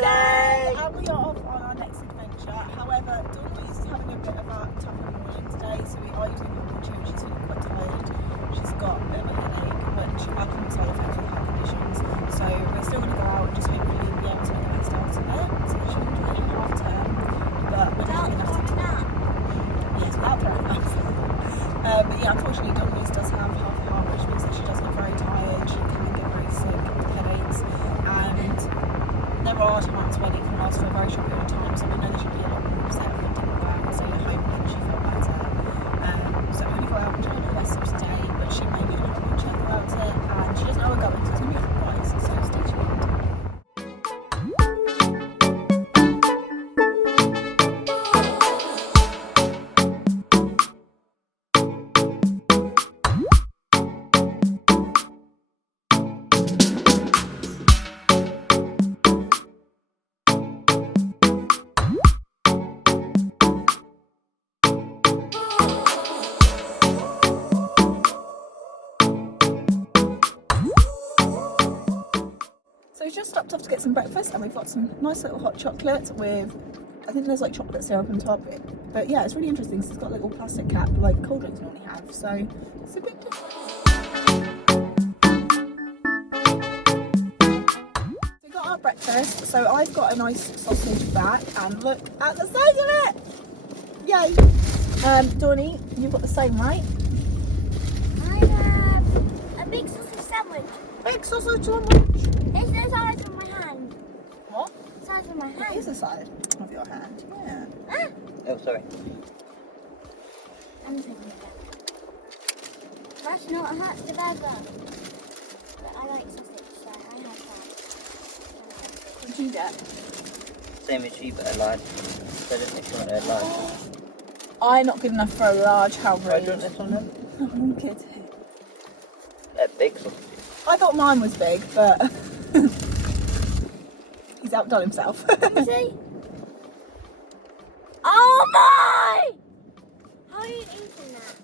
day! And we are off on our next adventure. However, Dawn-louise is having a bit of a tougher morning today, so we are using the wheelchair. She's feeling quite tired. She's got a bit of a headache, which are common side effects with her conditions. So we're still going to go out and just hopefully be able to make the best out of it. So she can enjoy her half term. But we're definitely going to have to do that. Yes, without throwing up. But yeah, unfortunately, Dawn-louise does have half a heart, which means that she does get very tired. She can get very sick with headaches. And there are times when it can last for a very short period of time, so we know that she'd be a lot more upset if we didn't go out and stay at home when she felt better. So we're going to go out and try the rest of today, but she may be in her wheelchair throughout it, and she doesn't know we're going, so it's going to be a surprise, so stay tuned. So we just stopped off to get some breakfast, and we've got some nice little hot chocolate with, I think there's like chocolate syrup on top. But yeah, it's really interesting because it's got a little plastic cap like cold drinks normally have, so it's a bit different. So we got our breakfast, so I've got a nice sausage back, and look at the size of it! Yay! Dawnie, you've got the same, right? I have a big sausage sandwich. Big sausage sandwich! It's the size of my hand. What? The size of my hand. It is the size of your hand, yeah. Ah! Oh, sorry. I'm thinking that. That's not a Hlhs burger. But I like sausage, so I have that. What did you get? Same as you, but a large. So I just make sure they're large. I'm not good enough for a large, how Why rude. do you want this one then? I'm kidding. They're big sausages. I thought mine was big, but he's outdone himself. See? Oh my! How are you eating that?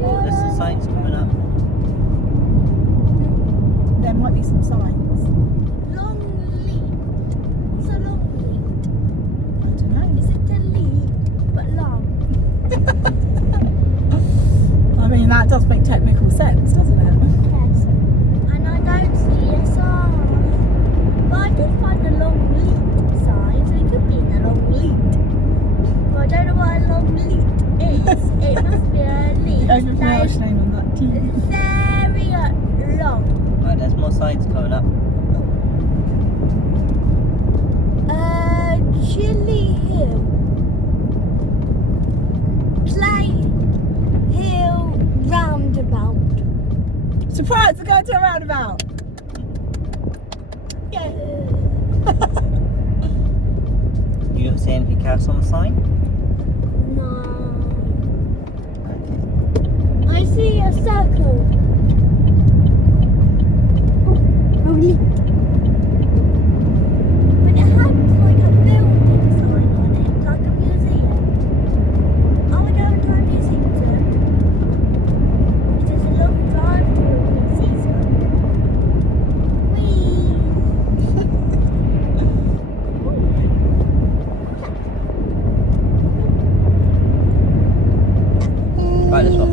Oh, there's some signs coming up. There might be some signs. Longleat. What's a longleat? I don't know. Is it a lead, but long? I mean, that does make technical sense, doesn't it? Yes. And I don't see a sign. But I did find a longleat sign, so it could be in a longleat. But I don't know what a longleat is. It must be a lead. Everything else name on that team. Very long. Right, there's more signs coming up. Chili Hill. Play Hill Roundabout. Surprise! We're going to a roundabout. Yay! You don't see anything else on the sign? No. I see a circle. Oh, really? But it had like a building sign on it, like a museum. Are we going to a museum today? It is a long drive to a museum. Whee! Right, this one.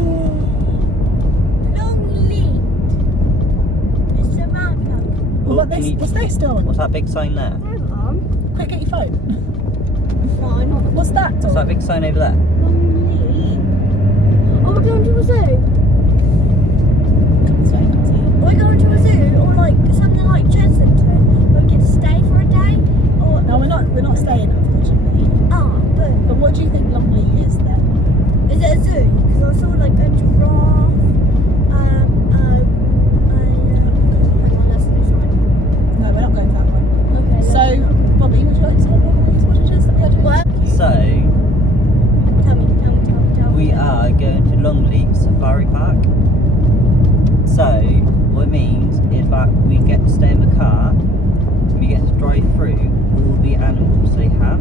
What's this, Dawn? What's that big sign there? Hang on. Quick, get your phone. Fine. What's that, What's that Dawn? big sign over there? Longleat. Oh, we're going to a zoo. We're going to a zoo or like something like Chessington where we get to stay for a day. Or No, we're not staying, unfortunately. but But what do you think Longleat is then? is it a zoo? Because I saw like a giraffe. Hang on, that's the sign. No, we're not going to that one. Okay. So, Bobby, would you like to tell what it is that we are doing? What? So, Tell me. we are going to Longleat Safari Park. So, what it means is that we get to stay in the car, we get to drive through all the animals they have.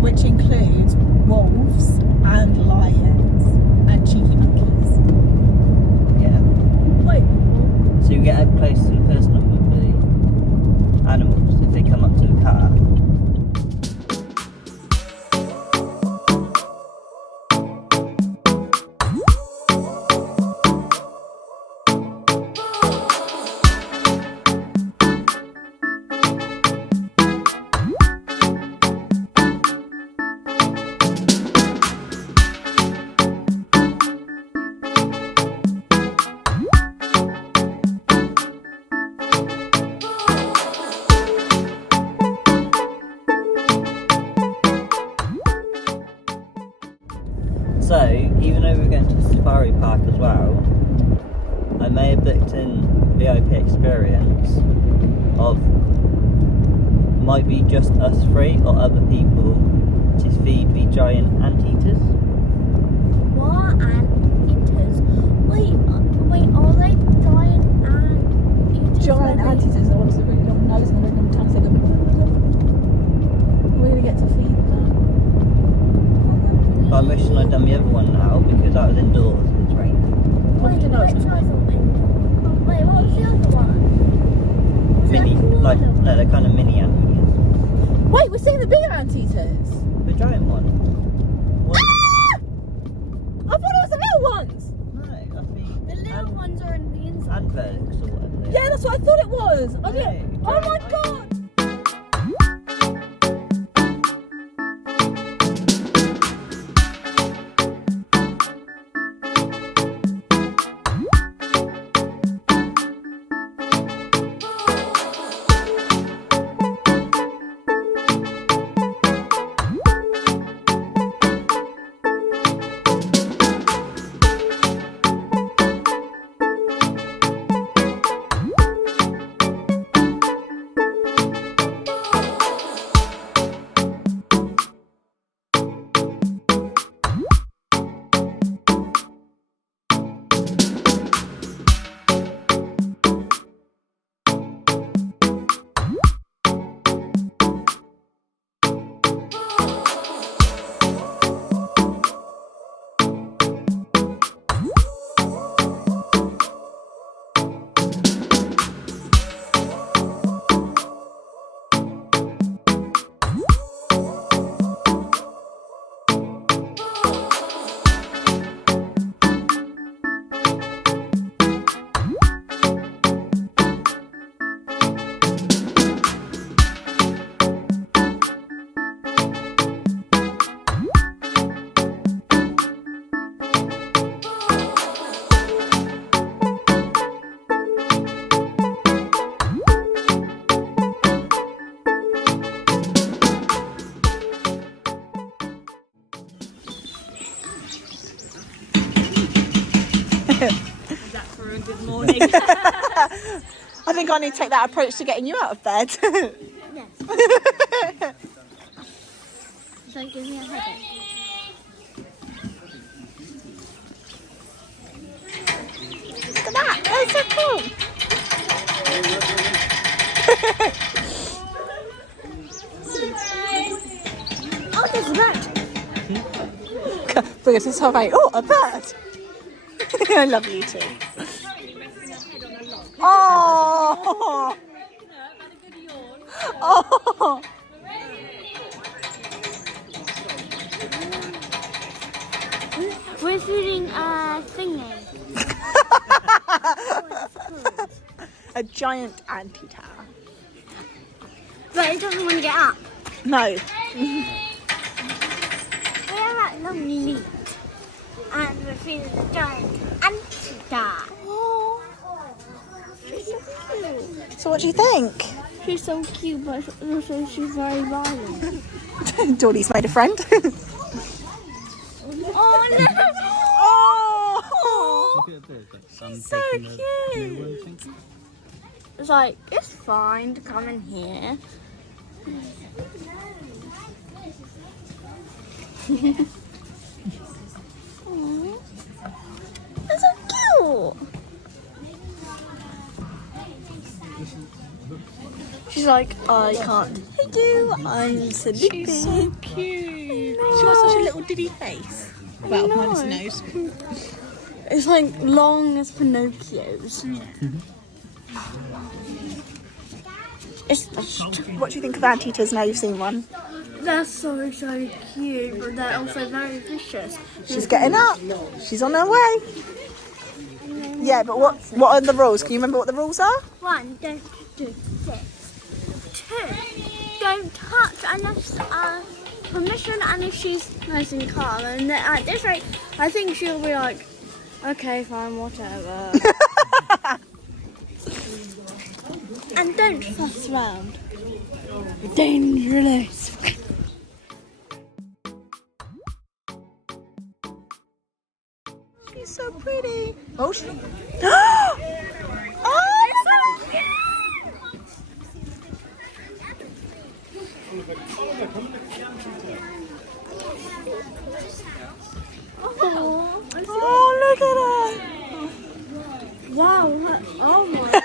Which includes wolves and lions and cheeky monkeys. Yeah. Wait. So you get up close and personal with the animals if they come up to the car. So, even though we're going to Safari Park as well, I may have booked in VIP experience of might be just us three or other people to feed the giant anteaters. What anteaters? Wait, are they giant anteaters? Giant anteaters are the ones with the really long nose and the really long tongues. We're going to get to feed them. But I'm wishing I'd done the other one now because that was indoors and it's raining. What did you know? Wait, what was the other one? Was it Mini, a koala like, one? no, they're kind of mini anteaters. Wait, we're seeing the bigger anteaters. The giant one. What? I thought it was the little ones. No, I think. The little ones are in the inside. Adverts or whatever. Yeah, that's what I thought it was. I didn't. No, Oh my giant god. Good morning. I think I need to take that approach to getting you out of bed. Yes. Don't give me a headache. Look at that. That's so cool. Oh, there's a bird. Bring us to Safari. Oh, a bird. I love you too. Oh. Oh. We're feeding a thingy. A giant anteater. But it doesn't want to get up. No. We are at Longleat. And we're feeding the giant Anteater. Oh, She's so cute. so what do you think? She's so cute, but also she's very violent. Dawn-louise made a friend. Oh no! Oh, Look at this. so cute. It's like, it's fine to come in here. Aww. That's so cute. She's like, I can't take you, I'm sleeping. She's so cute. She got such a little diddy face. Well, know. minus nose. It's like long as Pinocchio's. It's What do you think of Anteaters now you've seen one? they're so cute, but they're also very vicious. She's getting up. She's on her way. Yeah, but what are the rules? Can you remember what the rules are? 1, don't do 6. 2, don't touch unless permission, and if she's nice and calm. And then at this rate, I think she'll be like, okay, fine, whatever. And don't fuss around. Dangerous. She's so pretty. Oh, she... Oh, so cute. Oh, look at her. Wow. Oh my.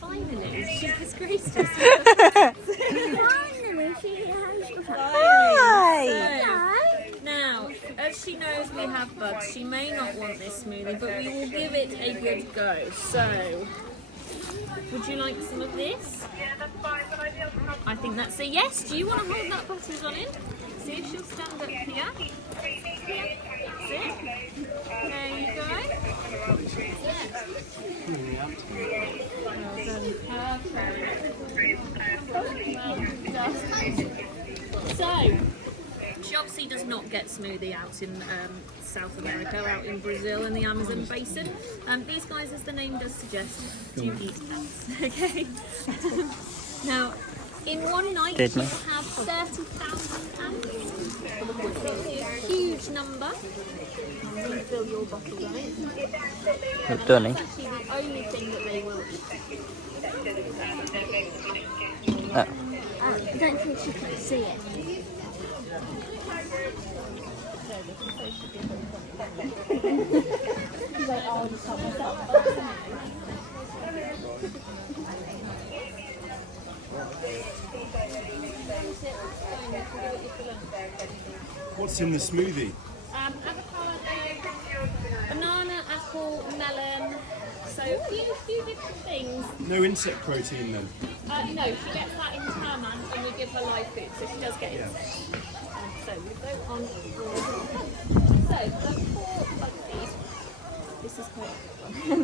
Finally, she disgraced us. Finally, she has Hi. Now, as she knows we have bugs, she may not want this smoothie, but we will give it a good go. So, would you like some of this? I think that's a yes. Do you want to hold that button on in? See if she'll stand up here. That's it. There you go. So, she obviously does not get smoothie out in South America, out in Brazil in the Amazon basin. These guys, as the name does suggest, do eat ants. Okay. Now, in one night, you Jade-Marie. have 30,000 ants. It's a huge number. I'm going to fill your bottle, right? Look, Donny. That's actually the only thing that they will eat. Oh. I don't think she can see it. What's in the smoothie? Avocado, banana, apple, melon. So a few different things. No insect protein then? No, she gets that in her man when we give her live food, so she does get it. So we go on. So for bug feed, this is quite fun.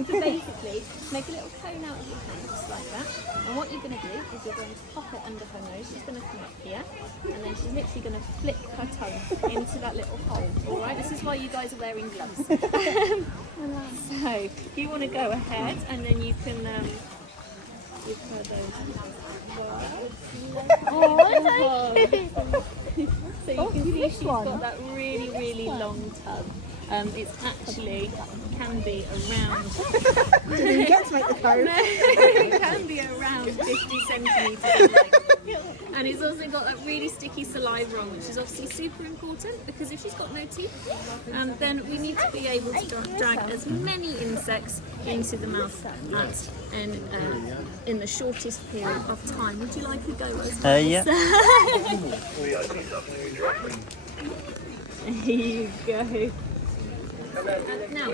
So basically, make a little cone out of your hand, just like that. And what you're going to do is you're going to pop it under her nose. She's going to come up here, and then she's literally going to flick her tongue into that little hole. All right, this is why you guys are wearing gloves. So you want to go ahead, and then you can give her those. So you can see she's got that really, really long tongue. It's actually can be around. Didn't get to make the cone. No, it can be around 50 centimetres in length. And it's also got that really sticky saliva on, which is obviously super important because if she's got no teeth, then we need to be able to drag as many insects into the mouth in the shortest period of time. Would you like a go, Rose? Yeah. There you go. Now,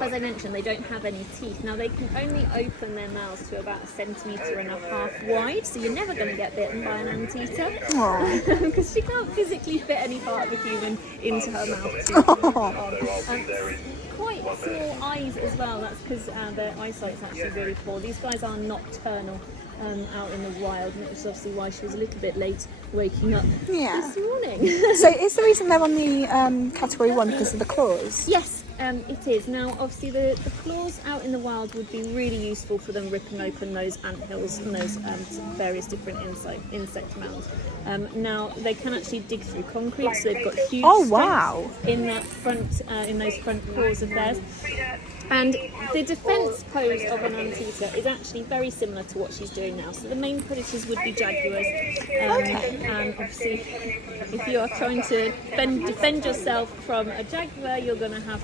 as I mentioned, they don't have any teeth. Now, they can only open their mouths to about 1.5 centimetres wide, so you're never going to get bitten by an anteater. Because she can't physically fit any part of a human into her mouth. Quite small eyes as well, that's because their eyesight's actually really poor. These guys are nocturnal out in the wild, and it was obviously why she was a little bit late waking up this morning. So is the reason they're on the category 1 because of the claws? Yes, it is. Now, obviously, the claws out in the wild would be really useful for them ripping open those anthills and those various different insect mounds. Now, they can actually dig through concrete, so they've got huge strength in that front, in those front claws of theirs. And the defence pose of an anteater is actually very similar to what she's doing now. So the main predators would be jaguars. And obviously, if you are trying to defend yourself from a jaguar, you're going to have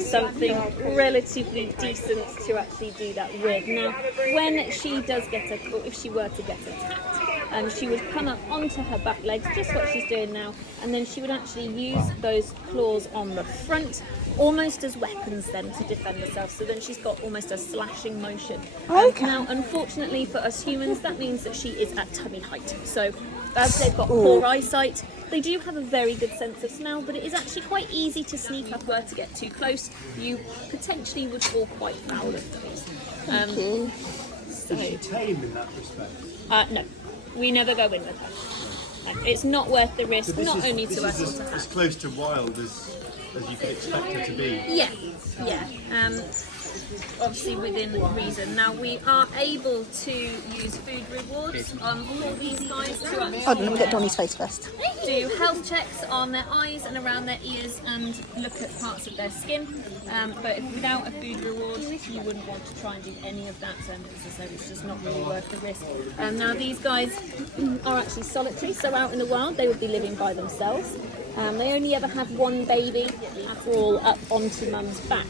something relatively decent to actually do that with. Now, when she does get if she were to get attacked, she would come up onto her back legs, just what she's doing now, and then she would actually use those claws on the front, almost as weapons then to defend herself. So then she's got almost a slashing motion. Now, unfortunately for us humans, that means that she is at tummy height. So as they've got poor eyesight, they do have a very good sense of smell, but it is actually quite easy to sneak up. Were to get too close, you potentially would fall quite foul of those. Is she tame in that respect? No, we never go in with her. No, it's not worth the risk, not only to us, but to her. As close to wild as you could expect her to be. Yeah. Obviously within reason. Now, we are able to use food rewards for these guys to actually Hold on, let me get Donnie's face first. do health checks on their eyes and around their ears and look at parts of their skin. But without a food reward, you wouldn't want to try and do any of that. As I said, it's just not really worth the risk. Now, these guys are actually solitary, so out in the wild they would be living by themselves. They only ever have one baby crawl up onto mum's back.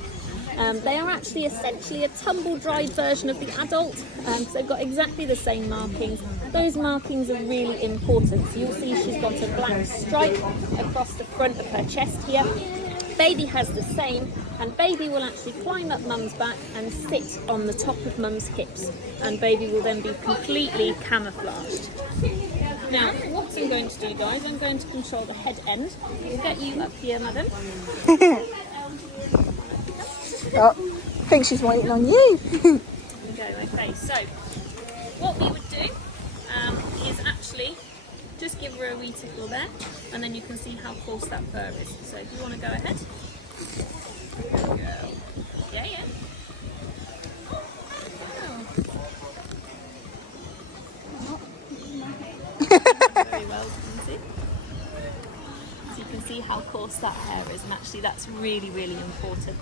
They are actually essentially a tumble-dried version of the adult, so they've got exactly the same markings. Those markings are really important. So you'll see she's got a black stripe across the front of her chest here. Baby has the same, and baby will actually climb up mum's back and sit on the top of mum's hips, and baby will then be completely camouflaged. Now, what I'm going to do, guys, I'm going to control the head end. We'll get you up here, madam. I think she's waiting on you. Okay, so what we would do is actually just give her a wee tickle there, and then you can see how coarse that fur is. So if you want to go ahead. There we go. Yeah. Very well, see? So you can see how coarse that hair is, and actually that's really, really important.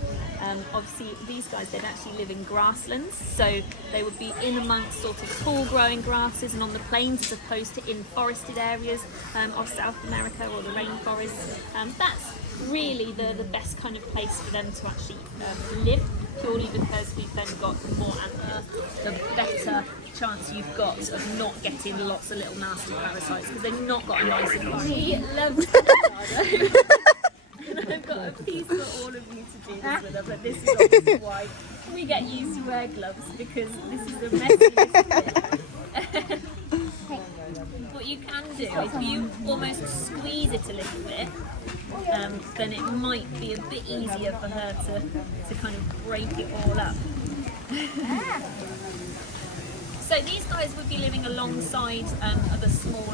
Obviously these guys, they'd actually live in grasslands, so they would be in amongst sort of tall growing grasses and on the plains, as opposed to in forested areas of South America or the rainforests. That's really the best kind of place for them to actually live, purely because we've then got more anteaters, the better chance you've got of not getting lots of little nasty parasites, because they've not got a nice environment. She loves avocado. And I've got a piece for all of you to do this with her, but this is obviously why we get used to wear gloves, because this is the messiest bit. What you can do, if you almost squeeze it a little bit, then it might be a bit easier for her to kind of break it all up. So these guys would be living alongside other small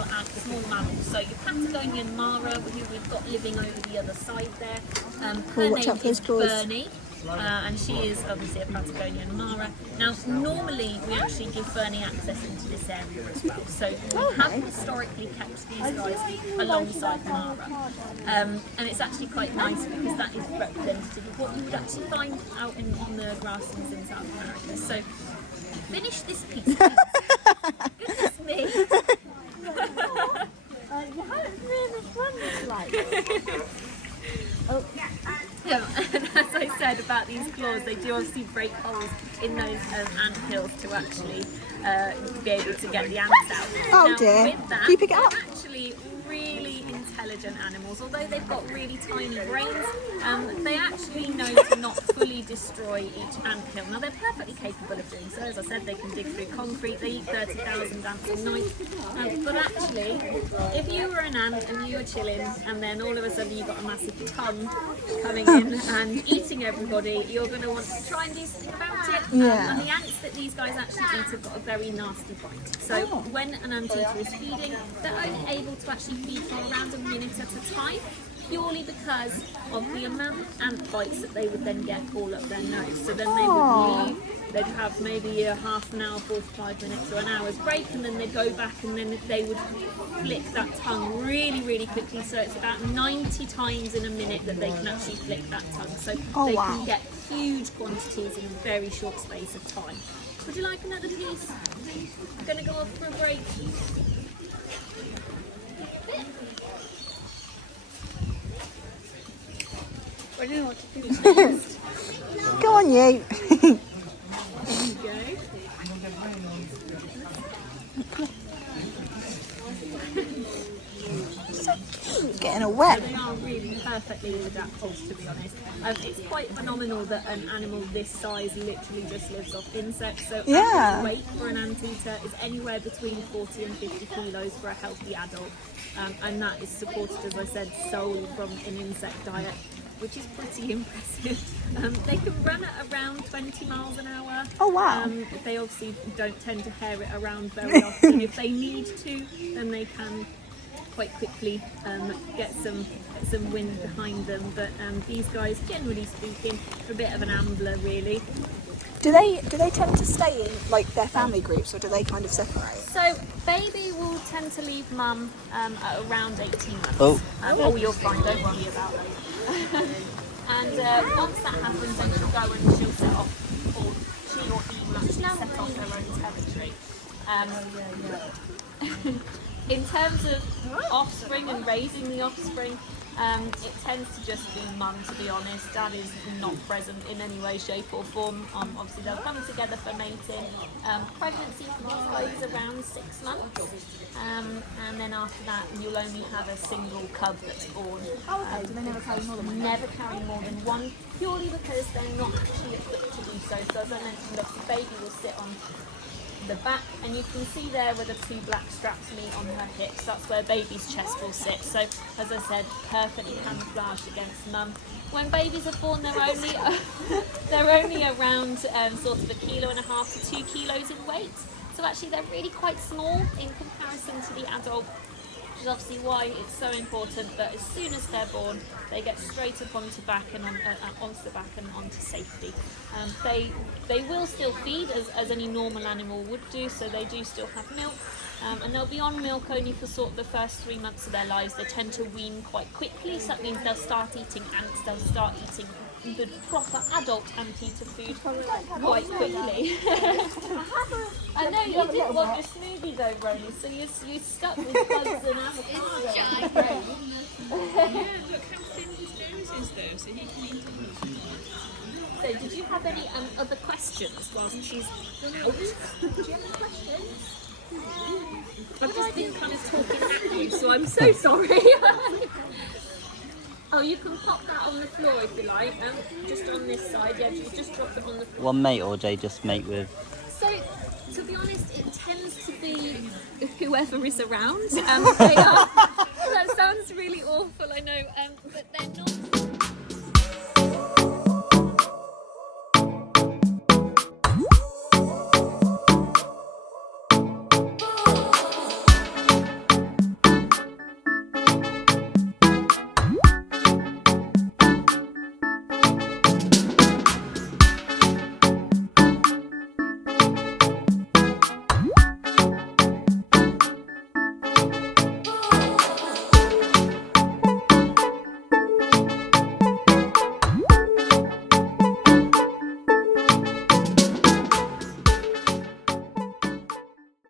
mammals. So your Patagonian Mara, who we've got living over the other side there. Her name is Bernie, and she is obviously a Patagonian Mara. Now, normally we actually give Bernie access into this area as well. So we have historically kept these guys alongside Mara. And it's actually quite nice, because that is representative of what you would actually find out on the grasslands in South America. So finish this piece. Goodness me. You haven't really done this like. And as I said about these claws, they do obviously break holes in those ant hills to actually be able to get the ants out. Oh now, dear. With that, Do you pick it up? they're actually really intelligent intelligent animals. Although they've got really tiny brains, they actually know to not fully destroy each anthill. Now they're perfectly capable of doing so. As I said, they can dig through concrete. They eat 30,000 ants a night. But actually, if you were an ant and you were chilling, and then all of a sudden you got a massive tongue coming in and eating everybody, you're going to want to try and do something about it. Yeah. And the ants that these guys actually eat have got a very nasty bite. So when an anteater is feeding, they're only able to actually feed for around a minute at a time, purely because of the amount of ant bites that they would then get all up their nose. So then they would leave. They'd have maybe a half an hour, 45 minutes or an hour's break, and then they'd go back and then they would flick that tongue really, really quickly. So it's about 90 times in a minute that they can actually flick that tongue. So they can get huge quantities in a very short space of time. Would you like another piece? I'm going to go off for a break. I don't know what to do next. Go on, you. There you go. Getting a wet. They are really perfectly adaptable, to be honest. It's quite phenomenal that an animal this size literally just lives off insects. So average weight for an anteater is anywhere between 40 and 50 kilos for a healthy adult. And that is supported, as I said, solely from an insect diet, which is pretty impressive. They can run at around 20 miles an hour. Oh wow. They obviously don't tend to hare it around very often. If they need to, then they can quite quickly get some wind behind them. But these guys, generally speaking, are a bit of an ambler, really. Do they tend to stay in like their family groups, or do they kind of separate? So baby will tend to leave mum at around 18 months. Oh. You're fine, don't worry about that. And once that happens, then she'll go and she'll set off, or she or he will actually set off their own territory. In terms of offspring and raising the offspring, it tends to just be mum, to be honest. Dad is not present in any way, shape or form. Obviously they'll come together for mating. Pregnancy for these guys is around 6 months. And then after that you'll only have a single cub that's born. Do they never carry more than one? Never carry more than one, purely because they're not actually equipped to do so. So as I mentioned, the baby will sit on the back, and you can see there where the two black straps meet on her hips. That's where baby's chest will sit. So as I said, perfectly camouflaged against mum. When babies are born, they're only around sort of 1.5 kilos to 2 kilos in weight. So actually they're really quite small in comparison to the adult, which is obviously why it's so important that as soon as they're born, they get straight up onto back and onto the back and onto safety. They will still feed as any normal animal would do, so they do still have milk, and they'll be on milk only for sort of the first 3 months of their lives. They tend to wean quite quickly, so that means they'll start eating ants, they'll start eating the proper adult anteater food quite quickly. I know you didn't want your smoothie though, Roni, so you stuck with bugs and avocado. Yeah, look how thin his nose is though, so he can eat it. So did you have any other questions whilst she's out? Do you have any questions? I've just been kind of talking at you, so I'm so sorry. Oh, you can pop that on the floor if you like, just on this side. Yeah, you just drop it on the floor. One mate, or do they just mate with? So, to be honest, it tends to be whoever is around. They are. That sounds really awful, I know, but they're not.